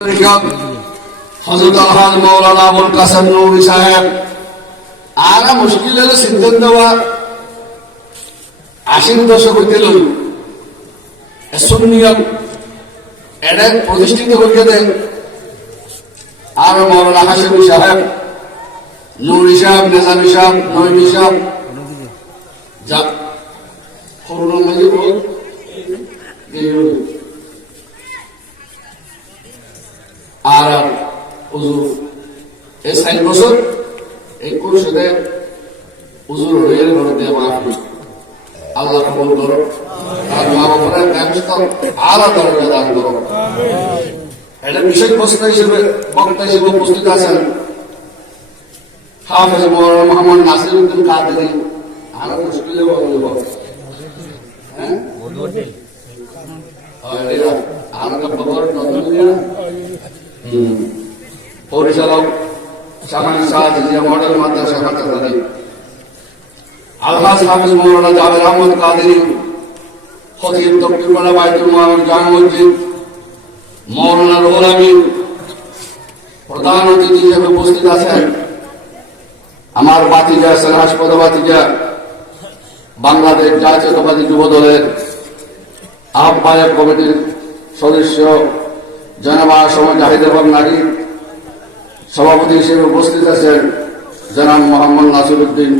হযরত আলহাজ মাওলানা আবুল কাসেম নূরী সাহেব আরা মুশকিলের সিদ্ধান্ত দেওয়া 80 দশক হইতে লই সুন্নিয়ত এটা প্রতিষ্ঠিত করতে দেন আর মাওলানা হাশিমি সাহেব নূরী সাহেব নিজামী সাহেব নঈমী সাহেব যা করোনা মাঝে বল আর হুজুর এই 60 বছর এই কুরসিতে হুজুর হয়ে ঘরে দিয়ে মাহফিল আল্লাহ কবুল করো আর মা বাবার ব্যবস্থা আলাদা করে দান করো। এটা বিশেষ বক্তা হিসেবে উপস্থিত আছেন হাফেজ মাওলানা মোহাম্মদ নাসিরউদ্দিন কাদেরী আর মুশকিলে বলব হ্যাঁ এরা আর খবর নতুন পরিচালক শাহান শাহজিয়া মডেল মাদ্রাসা হাটাজারি আলহাজ হাফেজ মাওলানা জাবের আহমদ কাদেরী খতিব দক্ষিণপাড়া বাইতুল মুআমিন জামে মসজিদ মাওলানা রুহুল আমিন প্রধান অতিথি হিসেবে উপস্থিত আছেন আমার বাতিজা সেনাহাসপদ বাতিজা বাংলাদেশ জাতীয়তাবাদী যুব দলের আহ্বায়ক কমিটির সদস্য জনাব সময় জাহিদুর নারী সভাপতি হিসেবে উপস্থিত আছেন জনাব মোহাম্মদ নাসিরউদ্দিন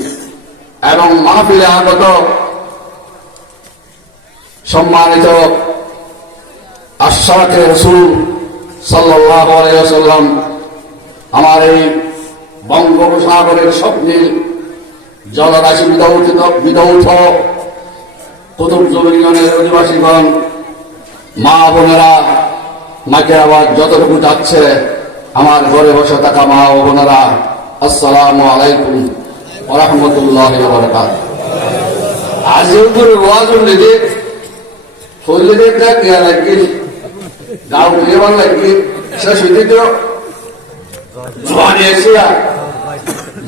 এবং মাহফিলে আগত সম্মানিত আশরাফে রাসূল সাল্লাল্লাহু আলাইহি ওয়াসাল্লাম আমার এই বঙ্গোপসাগরের স্বপ্নে জলরাশি বিধৌত কুতুব ইউনিয়নের অধিবাসীগণ মা বোনেরা মাইকের আওয়াজ যতটুকু যাচ্ছে আমার ঘরে বসে থাকা মা ও বোনেরা আসসালামু আলাইকুম ওয়া রাহমাতুল্লাহি ওয়া বারাকাতুহু। আজ উপরে ওয়াজ হইলে হইলে একটা কেয়া লাগে গাঁও লেবার লাগে শেষ হইতে তো জোয়ানি এসে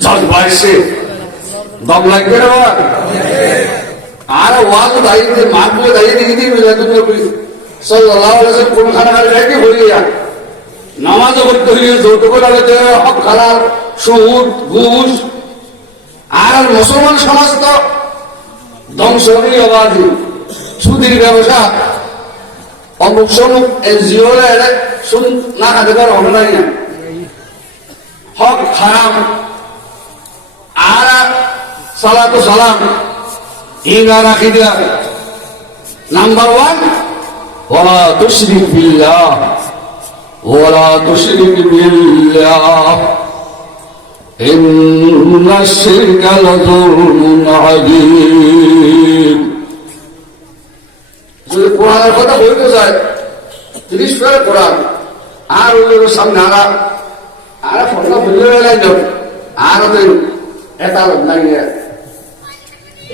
জজবা এসে দম লাগবে না আর ওয়াজ দায়িত্বে মাগুলো দায়িত্বে দিদি মিলে তুমি সাল্লাল্লাহু আলাইহি ওয়াসাল্লাম কোন খানা লাগে হইয়া নামাজ পড়তে হইলে যৌতুক আলাদা হক হালাল সুদ ঘুষ আর মুসলমান সমাজ তো ধ্বংসের অবাধি সুদের ব্যবসা অমুক সমুক এনজিও শুন না খাতে পার হবে না হক হারাম আর সালাতু সালাম ইমান আকীদা নাম্বার 1 ওয়ালা তুশরিক বিল্লাহ ওয়ালা তুশরিক বিল্লাহ ইন্নাশ শিরকা লাযুলমুন আযীম। যদি কোরআনের কথা বলতে যায় 30 পরে কোরআন আর ওর সামনে আর ফটো বললে লাইন আর ওদের এটা লাগে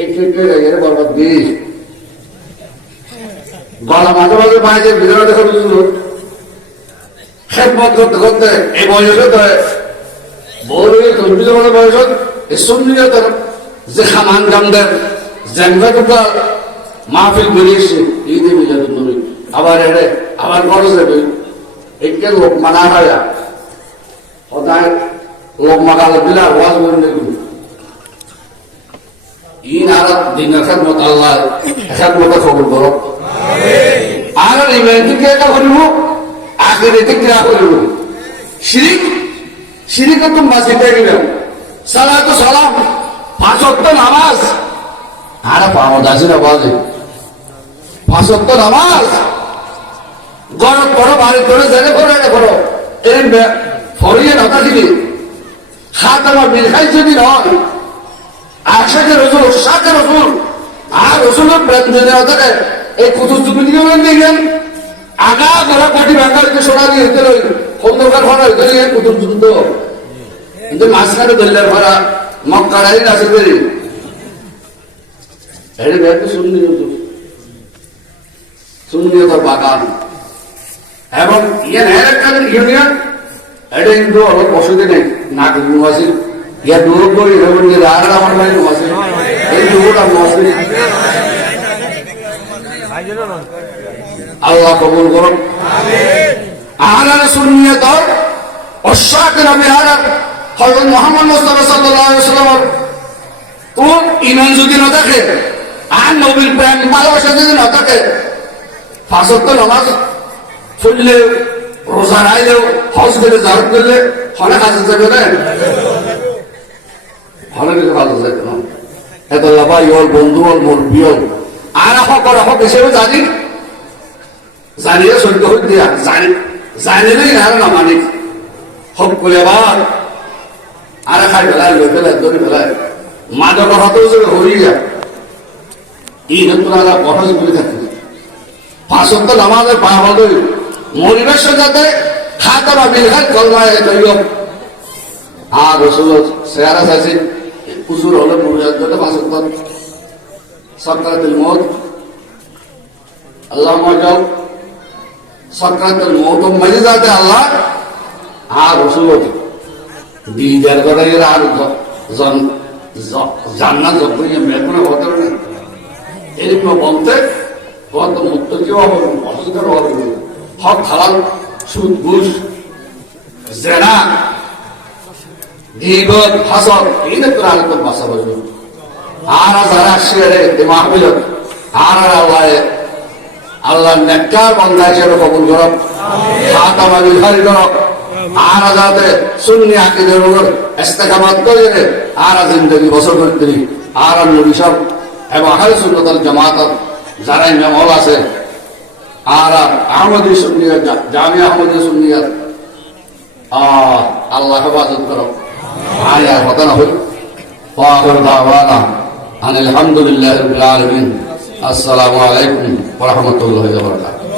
একটু লাগে বরবাদ দিয়ে গলা মাঝে মাঝে বাইরে ভিতরে দেখা বুঝল খেদমত করতে করতে এই বয়সে তো বউরে তরবিজ বলে বয়স এই সুন্নিয়ত যে খামান গামদের জ্যাংভা টুকা মাহফিল বেরিয়েছে ঈদে মিলাদুন নবী আবার এড়ে আবার খরচ দেবে একে লোক মানা হয় সদায় লোক মানালে দিলে ওয়াজ বললে ইন আর দিনের খেদমত আল্লাহ খেদমতে কবুল করো আর ইমানকে এটা করিব আখিরাতে কি করিব শিরিক তো বাঁচিতে গেল সালাতু সালাম 5 ওয়াক্ত নামাজ আর পাওয়া যাচ্ছে না বাজে 5 ওয়াক্ত নামাজ গরম করো বাড়ি করে জেনে করো এটা করো এর ফরিয়ে নাতা দিবি খাতামা বিল খাই যদি নয় আশাকে রসুল সাথে রসুল আর রসুলের প্রেম জেনে থাকে এই কুতুব জুবিন দিলেন আগা গলা কাটি বাঙালিকে সোনা দিয়ে হেঁটে রইল খন্দকার ভাড়া হইতে গিয়ে কুতুব যুদ্ধ কিন্তু মাঝখানে দল্লার ভাড়া মক্কাড়াই আছে বেরি এটা ব্যাপারে সুন্নিয়তের বাগান এবং একটা ইউনিয়ন এটা কিন্তু অল্প অসুবিধা নেই নাক মুহাসিন ইয়া দূর করে আর আমার ভাই মুহাসিন এই দুটা মুহাসিন আল্লাহ কবুল করুন। আর সুন্নিয়তর অশাক নবী আর হযরত মুহাম্মদ মুস্তাফা সাল্লাল্লাহু আলাইহি ওয়াসাল্লাম কোন ঈমান যদি না থাকে আর নবীর প্রেম ভালোবাসা যদি না থাকে পাঁচ ওয়াক্ত নামাজ পড়লে রোজা রাখলেও হজ করে জাহির করলে হলে কাজে যাবে না হলে কিন্তু কাজে যাবে না এত লাভা ইয়ল বন্ধু হল মোর বিয়ল আর হক হিসেবে জানিয়ে সত্য হইত দিয়া জানিলেই আর না মানিক হক করে আবার আর খাই ফেলায় লই ফেলায় ধরে ফেলায় মাদক হতেও যদি হরিয়ে যায় এই নতুন কথা বলে থাকি পাঁচ ওয়াক্ত নামাজের পা হল মরিবের সাথে খাতাবা বিলহাল কলমায় তৈরি আর রসুল চেহারা চাইছে হুজুর হলে মুরুজাত পাঁচ ওয়াক্ত সরকারাতুল মউত আল্লাহ মাজাও সরকারাতুল মউত মেরে যাতে আল্লাহ আর রসুল দিদার করে আর জান্নাত যত মেঘনা হতে না এরকম বলতে কত মুক্ত কেউ হবে অসুবিধার হবে হক হালাল সুদ ঘুষ জেনা গীবত হাসদ এই না তোর আলোচনা বাসা বসবে আর যারা শিয়ারে মাহফিলত আর আল্লাহ নেককার বান্দা হিসেবে কবুল করব খাতামা বিলহারি করব আর যাতে সুন্নি আকীদার উপর ইস্তেকামাত করে আর জিন্দেগি বসর করতে আর নবী সব এবং আহলে সুন্নাত ওয়াল জামাত যারা ইমাম হল আছে আর আহমদী সুন্নিয়ত জামিয়া আহমদী সুন্নিয়ত আল্লাহ হেফাজত করো আয়া কথা না হই ওয়াখির দাওয়ানা আনিল হামদুলিল্লাহি রাব্বিল আলামিন আসসালামু আলাইকুম ওয়া রাহমাতুল্লাহি ওয়া বারাকাতুহু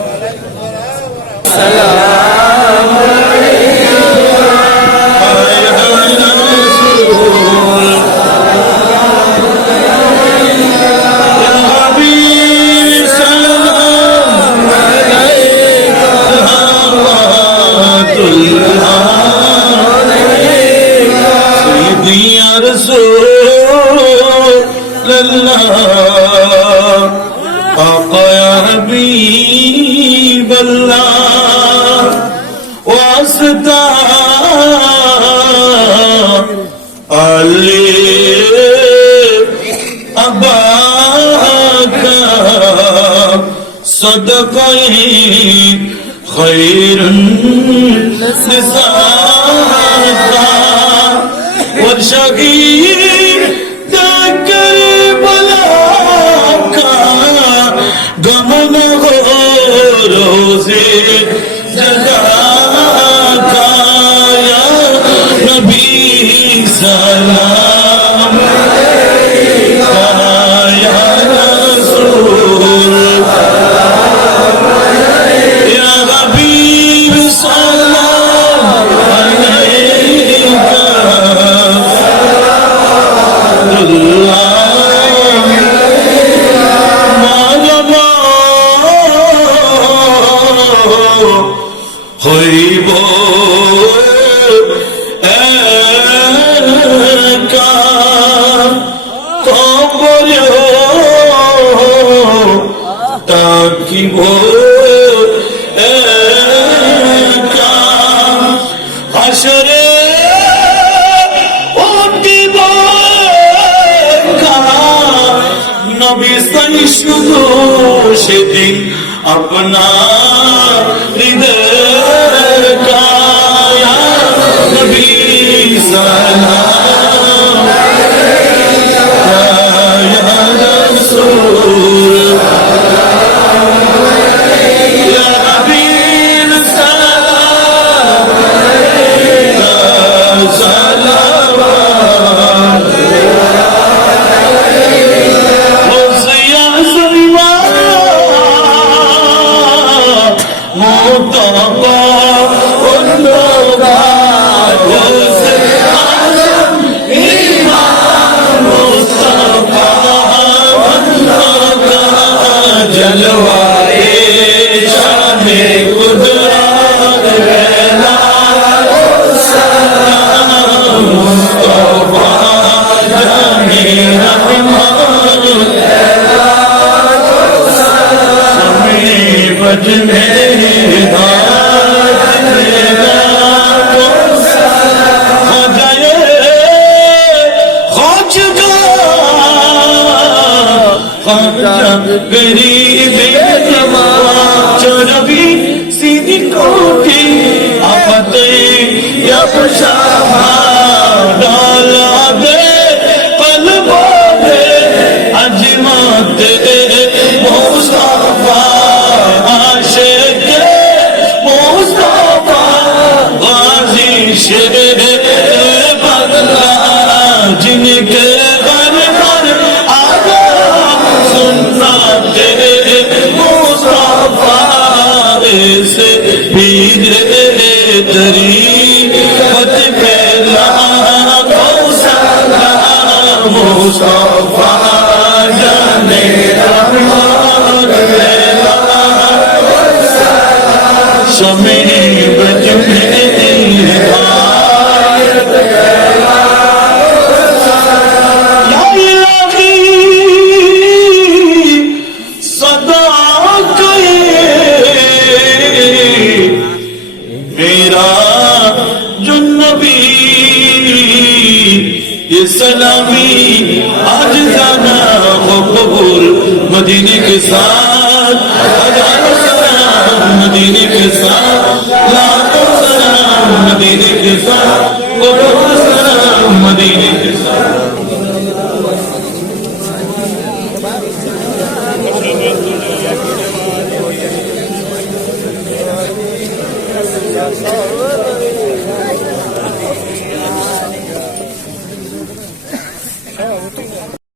صدقه خير لساتا والشهيد كربلا کا غم روزے جگا کا یا نبی سلام یا رسول یا حبیب سلام علیکہ হইব একা কবরে তাকিব একা হাসরে উঠিব একা নবী সাই শুধু সেদিন আপনার হৃদয় কায়া নবী সালাম ইয়া রাসূল ইয়া হাবিব সালাম সালাম ওসিয়া সরিমা মোতা डाला दे कल्बों में अजमत मुस्तफा आशिक मुस्तफा गाजी शेर बदला जिनके घर पर आगा सुनना दे मुस्तफा से पीर तरीक़त पे लाखों सलाम मुस्तफा जाने रहमत पे लाखों सलाम शमे बज में आयत पे लाखों सलाम या इलाही सदा मेरा जो नबी ये सलामी आज जाना हो कबूल मदीने के साथ हजारों सलाम मदीने के साथ लाखों सलाम मदीने के साथ करोड़ों सलाम मदीने के साथ